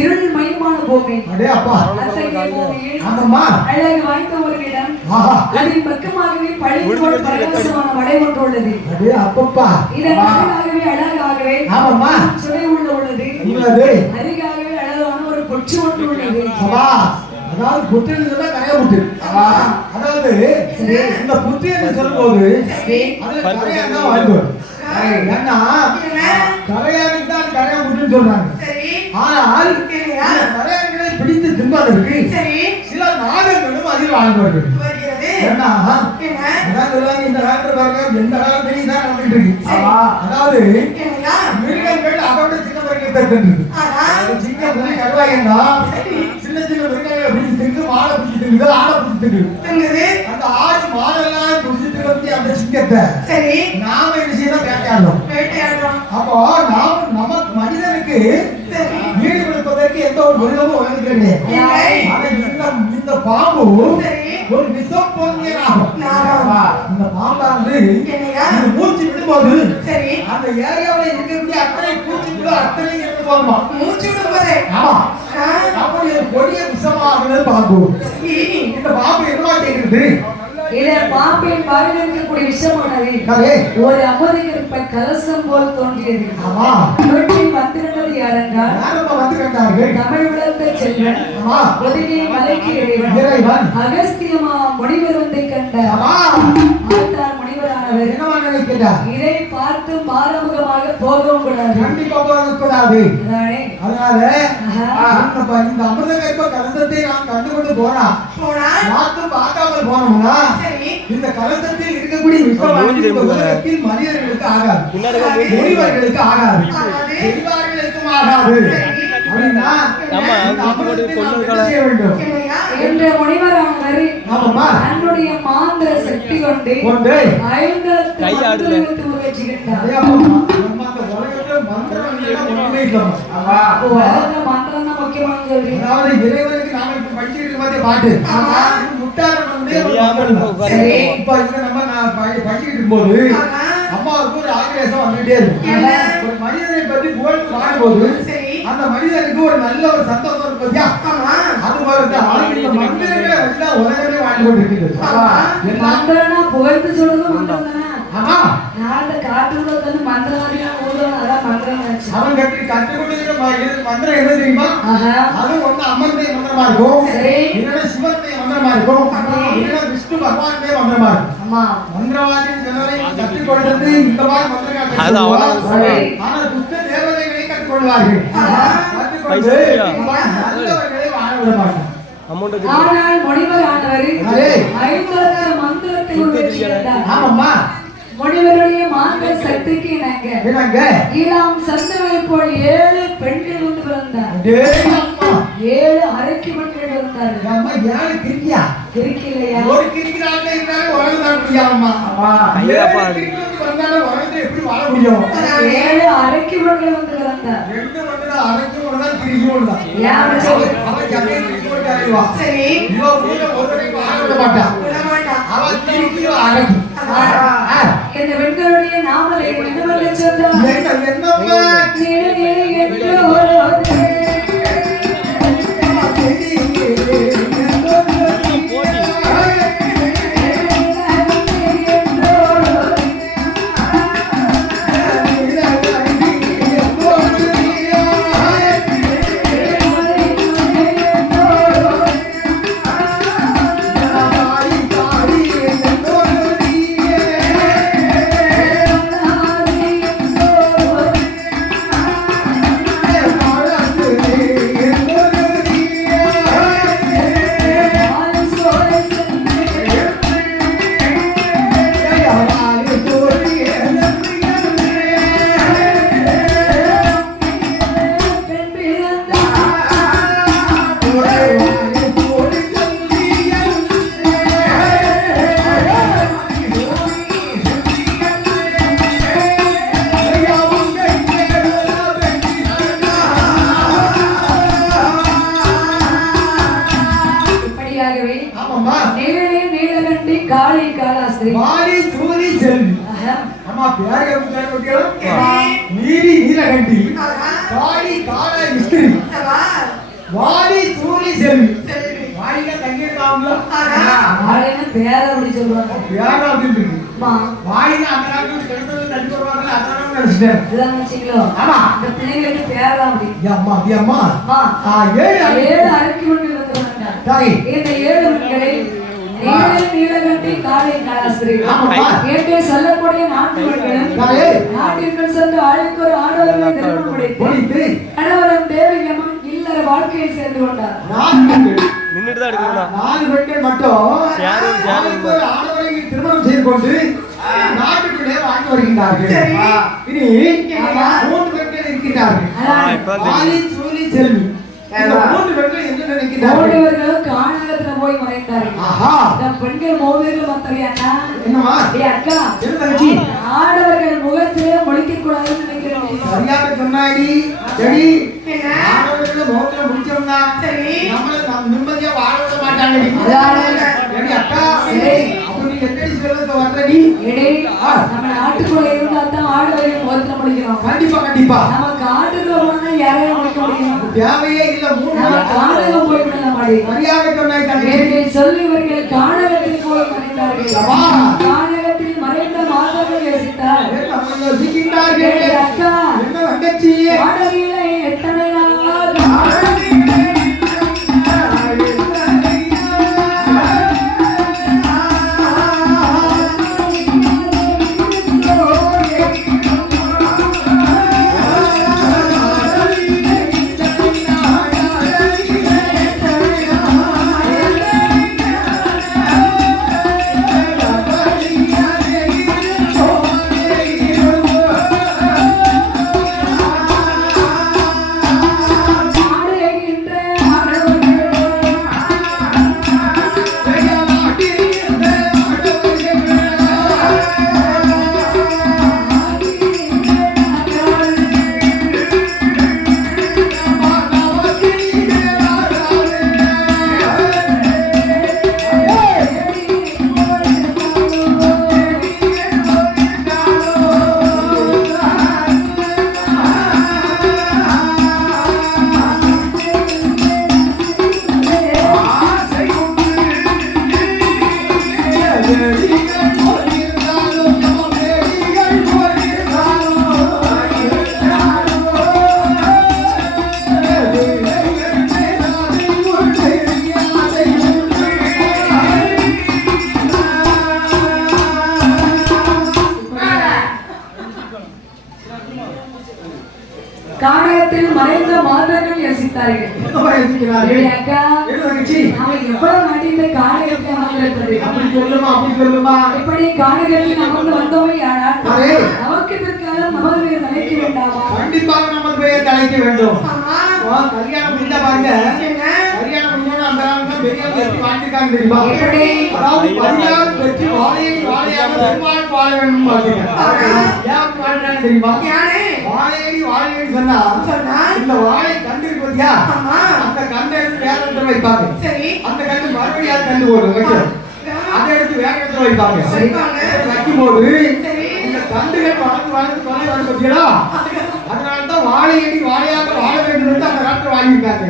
இருள் மயமான பூமி அழகு வாய்ந்த ஒரு இடம் அதன் பக்கமாகவே பழிப்போட பிரகாசமான மலை ஒன்று உள்ளது. இதன் அழகாகவே சுவை உள்ளது, அருகாகவே அழகான ஒரு கொச்சு ஒன்று உள்ளது. அதாவது புத்திரன் கரைய புட்டு, அதாவது இந்த புத்திரன் சொல்லும் போது கரையான் தான் வாழ்ந்து ஏன்னா கரையானுக்கு தான் கரையா புட்டுன்னு சொல்றாங்க. ஆனால் கரையான்களை பிடித்து தின்பதற்கு சில நாடுகளும் அதில் வாழ்வார்கள். ஏன்னா இந்த காலத்துல பாருங்க, எந்த காலத்திலையும் தான் நடந்துட்டு இருக்கு. அதாவது மிருகங்கள் அதோட சின்ன மிருகத்தை சின்ன கருவாயன்னா சின்ன சின்ன மிருகங்களை பிடிச்சு தின்னு, மாலை பிடிச்சு தின்னு, ஆடை பிடிச்சு தின்னு, அந்த ஆடு மாடெல்லாம் பிடிச்சிட்டு வந்து அந்த சிங்கத்தை நாம என்ன செய்யணும், வேட்டையாடுறோம். அப்போ நாம நமக்கு மனிதனுக்கு வீடு கொடுப்பதற்கு எந்த ஒரு மிருகமும் வளர்க்கிறது. இந்த பாம்பு ஒரு விஷம் பொருந்தியாகும். இந்த பாம்பானது மூச்சு விடும்போது அந்த ஏரியாவில் இருக்கக்கூடிய அத்தனை பூச்சிகளோ அத்தனை இருந்து போகுமா, மூச்சு விடும்போது அப்படி ஒரு கொடிய விஷமாகிறது பாம்பு. இந்த பாம்பு என்னவா கேட்கிறது, பாம்பின் வாயில் இருக்கக்கூடிய விஷமானது ஒரு அமதிகற்ப கலசம் போல் தோன்றியது. இவற்றில் வந்திருந்தது யாரென்றால் தமிழ் வளர்ந்த செல்வன் ஒதுங்கி மலைக்கு இறைவன் அகஸ்தியமா முனிவர் ஒன்றை கண்டார். முனிவரானவர் என்னவா நினைக்கிறார், இதை பார்த்து மாறுமுகமாக போகவும் கூடாது, கண்டிப்பா போகக்கூடாது. அதனால இந்த அமிர்தகற்ப கலசத்தை நாம் கண்டுகொண்டு போனா பார்க்காமல் போனோம்னா இந்த கலசத்தில் இருக்கக்கூடிய விஷயத்தில் மனிதர்களுக்கு ஆகாது, முனிவர்களுக்கு ஆகாது, தெய்வார்களுக்கும் ஆகாது. என்ற முனிவரானவர் தன்னுடைய மாந்திர சக்தி கொண்டு இறைவனுக்கு நாம இப்ப படிச்சிருக்க மாதிரி பாட்டு முட்டாளம் படிச்சுட்டு இருக்கும்போது அம்மாவுக்கு ஒரு ஆக்ரேசம் வந்துட்டே இருக்கு. ஒரு மனிதனை பத்தி புகழ்ந்து பாடும்போது அந்த மனிதனுக்கு ஒரு நல்ல ஒரு சந்தோஷம் இருக்கு பத்தியா, அது மாதிரி மனிதர்களை வச்சுதான் உலகமே வாழ்ந்து கொண்டிருக்கிறது. புகழ்ந்து சொல்றது ஆமா நான் அந்த காட்டுல வந்து மந்திரவாதியா ஓடுவேன் அதான் மந்திரம் நினைச்சேன். அவன் கற்றுக்கொண்டு மந்திரம் என்ன தெரியுமா? ஆஹா. அது ஒண்ணு அம்மனுடைய மந்திரமா இருக்கும், சரி. இன்னொரு சிவனுடைய மந்திரமா இருக்கும், இன்னொரு விஷ்ணு பகவானுடைய மந்திரமா இருக்கும். ஆமா. மந்திரவாதியின் சிலரை கற்றுக்கொண்டது இந்த மாதிரி மந்திரங்கள் சரி. ஆனா துஷ்ட தேவதைகளை கற்றுக்கொள்வார்கள். கற்றுக்கொண்டு நல்லவர்களை வாழ விட மாட்டார். ஆனால் முனிவர் ஆனவர் ஐம்பது மந்திரத்தை உருவாக்கியிருந்தார். ஆமாம்மா. முனிவருடைய மாந்திர சக்திக்கு இணங்க இளம் சந்தனை போல் 7 பெண்கள் வந்து பிறந்தார். 7 அரைக்கு பெண்கள் பிறந்தார்கள். அம்மா 7 கிரிக்கியா? கிரிக்கி இல்லையா? ஒரு கிரிக்கினாலே இருந்தாலே உலகதான் முடியாதும்மா. அம்மா 7 கிரிக்கிக்கு வந்தாலே உலகத்தை எப்படி வாழ முடியும்? 7 அரைக்கு பெண்கள் வந்து பிறந்தார். 2 வந்து அரைக்கு ஒண்ணுதான் கிரிக்கி ஒண்ணுதான். யாரு சொல்லு? அவன் ஜகை கிரிக்கி ஓட்டாரிவா. சரி. இவ கூட ஒருவரை வாழ விட மாட்டா. அவன் கிரிக்கியோ அரைக்கு. இந்த பெண்களுடைய நாமலை என்னவென்று சொன்னார்? என்னம்மா? சொல்லக்கூடிய 4 நாட்டிற்குள் சென்று ஆளுக்கு ஒரு ஆடவர்களை திருமணம் முடித்து கணவரும் தேவகியமும் இல்லற வாழ்க்கையை சேர்ந்து கொண்டார். 4 பெண்கள் மட்டும் ஆடவரை திருமணம் செய்து கொண்டு நாட்டுக்குள்ளே வாழ்ந்து வருகின்றார்கள். இனி 3 பெண்கள் இருக்கின்றார்கள். ஆலி, சூலி, செல்வி. இந்த 3 பெண்கள் என்ன நினைக்கிறார்கள்? காணகத்துல போய் மறைந்தார்கள். இந்த பெண்கள் 3 பேர்கள் மத்தறியானா? என்னமா? ஏய் அக்கா, என்ன தங்கச்சி? ஆடவர்கள் முகத்திலே முழிக்க கூடாதுன்னு நினைக்கிறேன். சரியாக சொன்னாடி. சரி. ஆடவர்கள் முகத்திலே முழிச்சோம்னா சரி நம்மள நிம்மதியா வாழ விட மாட்டாங்கடி. சரி அக்கா. சரி. அப்ப நீ எப்படி சொல்றத வர்றடி? எடே நம்ம நாட்டுக்குள்ள இருந்தா தான் ஆடவர்கள் முகத்திலே முழிக்கிறோம். கண்டிப்பா கண்டிப்பா. நம்ம காட்டுக்குள்ள போனா யாரையும் முழிக்க முடியாது. தேவையே இல்ல. 3 காணகம் போய் விடலாம் மாடி. சரியாக சொன்னாய் தங்கச்சி. என்னை சொல்லிவர்கள் காணகத்தில் போய் மறைந்தார்கள். காணகத்தில் மறைந்த மாதவர்கள் யோசித்தார். நம்ம யோசிக்கின்றார்கள். அக்கா என்ன தங்கச்சி? ஆடவில்லை எத்தனை நாள் யோசித்தார்கள். என்னம்மா யோசிக்கிறார்கள்? ஏய் அக்கா, என்ன தங்கச்சி? நாம எவ்வளவு நாட்டில காணகத்தை அமர்ந்திருக்கிறது. அப்படி சொல்லுமா, அப்படி சொல்லுமா. எப்படி காணகத்தில் அமர்ந்து வந்தோமே ஆனால் அரே. நமக்கு பிற்காலம் நமது பேர் நினைக்க வேண்டாமா? கண்டிப்பாக நமது பெயர் தலைக்க வேண்டும். கல்யாணம் முடிஞ்சா பாருங்க, கல்யாணம் முடிஞ்சோட அந்த காலத்துல பெரியவங்க எப்படி வாழ்ந்துருக்காங்க தெரியுமா? எப்படி? அதாவது பரியார் பெற்று வாழையாக பெருமாள் வாழ வேண்டும் பாத்தீங்க. ஏன் அப்படி வாழ்றாங்க தெரியுமா? வாழையடி வாழையடி சொன்னா இந்த வாழை கண்டு இருக்கு பாத்தியா, அந்த கண்டை எடுத்து வேற இடத்துல வைப்பாங்க. அந்த கண்டு மறுபடியும் அது கண்டு போடும் வைக்கிறோம், அதை எடுத்து வேற இடத்துல வைப்பாங்க. வைக்கும் போது இந்த கண்டுகள் வளர்ந்து வளர்ந்து தொலை வளர்ந்து பார்த்தீங்களா, அதனாலதான் வாழையடி வாழையாக வாழ வேண்டும் என்று அந்த காலத்துல வாங்கியிருக்காங்க.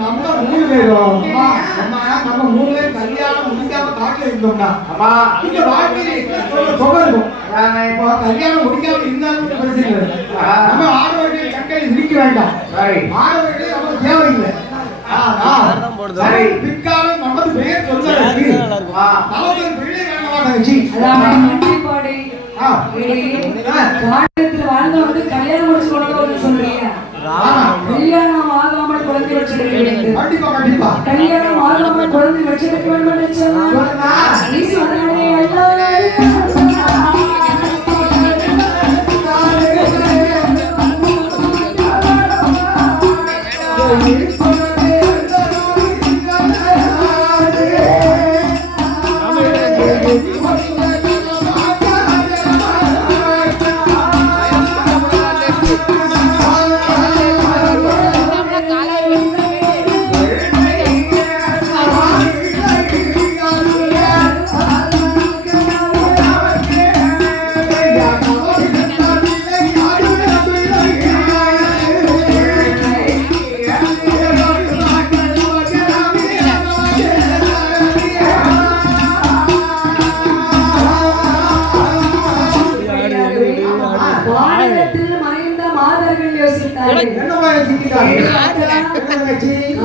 நம்ம 3 பேரும் நம்ம 3 பேர் கல்யாணம் முடிக்காம காட்டுல இருந்தோம்னா இந்த வாழ்க்கையில சுகம் இருக்கும். கல்யாணம் முடிக்காம இருந்தாலும் பிரச்சனை இல்லை. நம்ம ஆடவர்களை கண்களை விரிக்க வேண்டாம், ஆடவர்களே நமக்கு தேவையில்லை. பிற்காலம் நமது பெயர் சொல்வதற்கு நமக்கு பிள்ளை வேண்டாமாட்டாங்க. அதாவது நன்றிப்பாடு. காலத்தில் வாழ்ந்து வந்து கல்யாணம் முடிச்சு கொண்டு சொல்றீங்க. கல்யாணம் ஆகாமல் குழந்தை வச்சிருக்க கண்டிப்பா கண்டிப்பா கல்யாணம் ஆகாமல் குழந்தை வச்சிருக்க வேண்டும் என்று சொன்னார். நீ சொன்னானே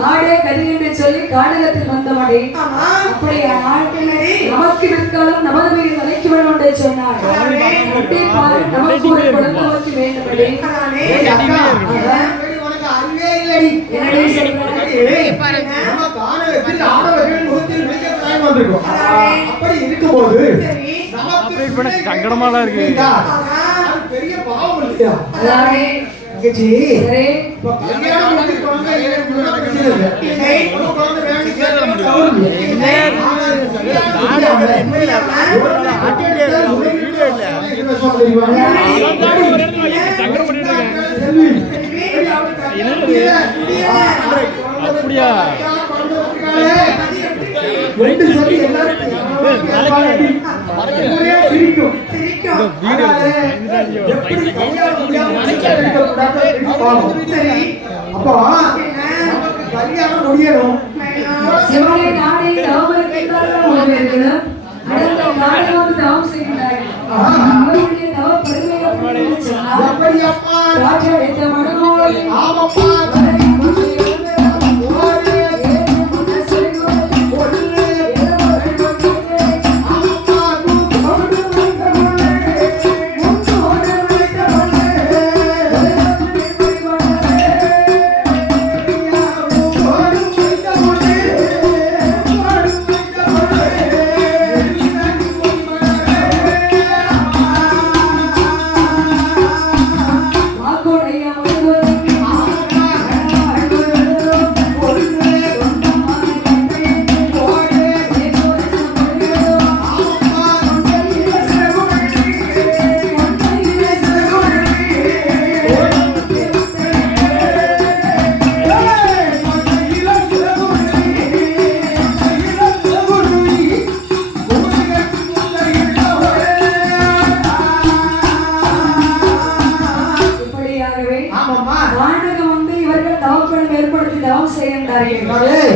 ஆடே கதி என்று சொல்லி காடகத்தில் வந்தவனே, அப்படியானால் நமக்கு பிற்காலம் நமது மீது நிலைக்க வேண்டும் என்று சொன்னார். நமக்கு ஒரு குழந்தை வச்சு வேண்டும்படி அப்படி இருக்கும்போது சங்கடமா இருக்கு. பெரிய பாவம் இல்லையா? அப்படியா? கல்யாணம் முடியணும். சிவனை நாடே தவமருக்கு அடுத்த நாடகம் தவம் செய்கிறார்கள். அவருடைய தவ பெருமையை சொன்னார். ராஜா எந்த மனமோடு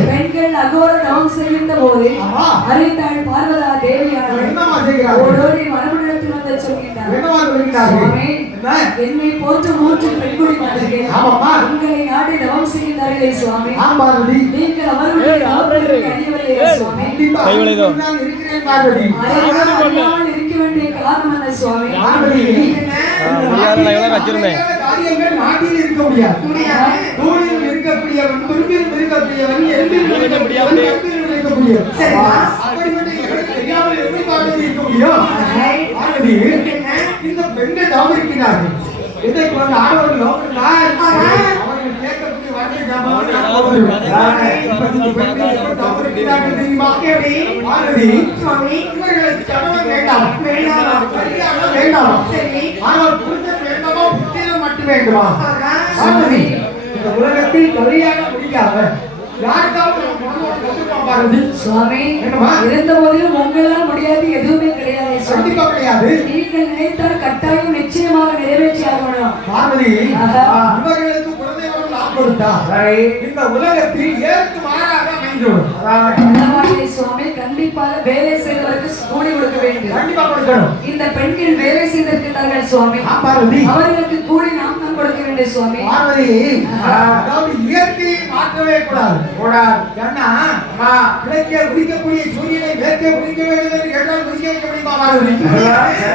பெண்கள் அகோர தவம் செய்கின்ற போது அறிந்தாள் பார்வதா தேவியானவர் ஓடோடி மறுபடியத்தில் வந்து சொல்கின்றார். என்னை போற்று மூன்று பெண்குடி மலர்கள் உங்களை நாடி தவம் செய்கின்றார்களே சுவாமி. நீங்கள் அவர்களுடைய தவத்திற்கு அடியவர்களே சுவாமி. இருக்க வேண்டிய காரணம் என்ன சுவாமி? காரியங்கள் நாட்டில் இருக்க முடியாது. தூணில் இருக்கக்கூடியவன், துரும்பில் இருக்கக்கூடியவன், எறும்பில் இருக்கக்கூடியவன், கற்பில் இருக்கக்கூடியவன். அப்படிப்பட்ட எங்களுக்கு தெரியாமல் எப்படி பார்த்து இருக்க முடியும்? பார்வதி, இந்த பெண்கள் தவம் இருக்கிறார்கள். இதை கொண்டு ஆடவர்கள் அவர்கள் கேட்கக்கூடிய வார்த்தை பார்வதி, இவர்களுக்கு கணவன் வேண்டாம், கல்யாணம் வேண்டாம், ஆனால் புருஷன் வேண்டாமா, புத்திரம் மட்டும் வேண்டுமா? பார்வதி, இந்த உலகத்தில் கல்யாணம் முடிக்காத யாருக்காவது பார்வதி சுவாமி, இருந்த போதிலும் உங்களால் முடியாது எதுவுமே கிடையாது. கண்டிப்பா கிடையாது. நீங்கள் நினைத்தால் கட்டாயம் நிச்சயமாக நிறைவேற்றி ஆகணும். பார்வதி, இவர்களுக்கு குழந்தை வரம் நாம் கொடுத்தா இந்த உலகத்தில் ஏற்கு மாறாக அமைந்துவிடும். சுவாமி, கண்டிப்பாக வேலை செய்வதற்கு கூலி கொடுக்க வேண்டும். கண்டிப்பா கொடுக்கணும். இந்த பெண்கள் வேலை செய்திருக்கிறார்கள் சுவாமி. பார்வதி, அவர்களுக்கு கூலி நாம் தான் கொடுக்க வேண்டும் சுவாமி. பார்வதி, அதாவது இயற்கையை மாற்றவே கூடாது. ஏன்னா கிழக்கே உதிக்கக்கூடிய சூரியனை மேற்கே உதிக்க வேண்டும் என்று கேட்டால் உதிக்க வைக்க முடியுமா?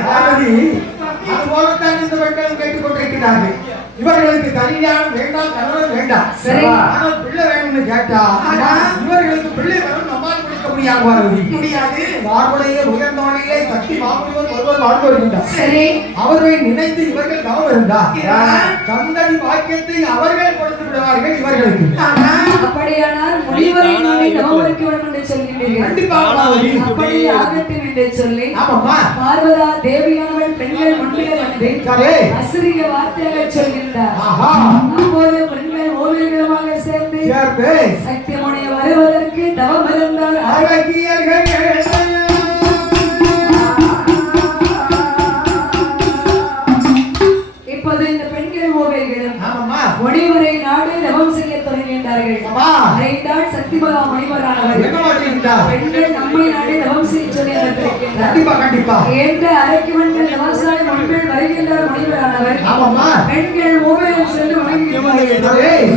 பார்வதி, அது போலத்தான் இந்த பெண்களும் கேட்டுக் கொண்டிருக்கிறார்கள். இவர்களுக்கு கல்யாணம் வேண்டாம், கணவன் வேண்டாம், ஆனால் பிள்ளை வேணும்னு கேட்டா இவர்களுக்கு பிள்ளை வரும் நம்மால் கொடுக்க முடியாது. பார்வதி, முடியாது. பார்வனையே உயர்ந்தவனையே சக்தி மாமுனிவர் ஒருவர் வாழ்ந்து வருகின்றார். அவரை நினைத்து இவர்கள் தவம் இருந்தார். சந்ததி பாக்கியத்தை அவர்கள் கொடுத்து விடுவார்கள் இவர்களுக்கு. அப்படியானால் முனிவரை நாளை தவம் இருக்க வேண்டும் என்று சொல்கின்றீர்கள். கண்டிப்பாக அப்படி ஆகட்டும் என்று சொல்லி ஆமாம்மா, பார்வதா தேவியானவள் பெண்கள் முன்னிலை வந்து அசிரிய வார்த்தைகளை சொல்கின்றார். அப்போது பெண்கள் ஓவியர்களாக சேர்ந்து சக்திமுனை வருவதற்கு தவம் இருந்தார். இப்போது இந்த பெண்கள் ஓவியர்களும் முனிவரை நாடு தவம் செய்ய தொடங்கினார்கள். சக்திமகா முனிவரானவர் பெண்கள் நம்மை நாடு தவம் செய்ய சொல்லி அனுப்பியிருக்கின்றார். என்ற அரைக்கு வந்த தவசாலை முனிவர் வருகின்றார். முனிவரானவர் பெண்கள் ஓவியம் சென்று வணங்குகிறார்கள்.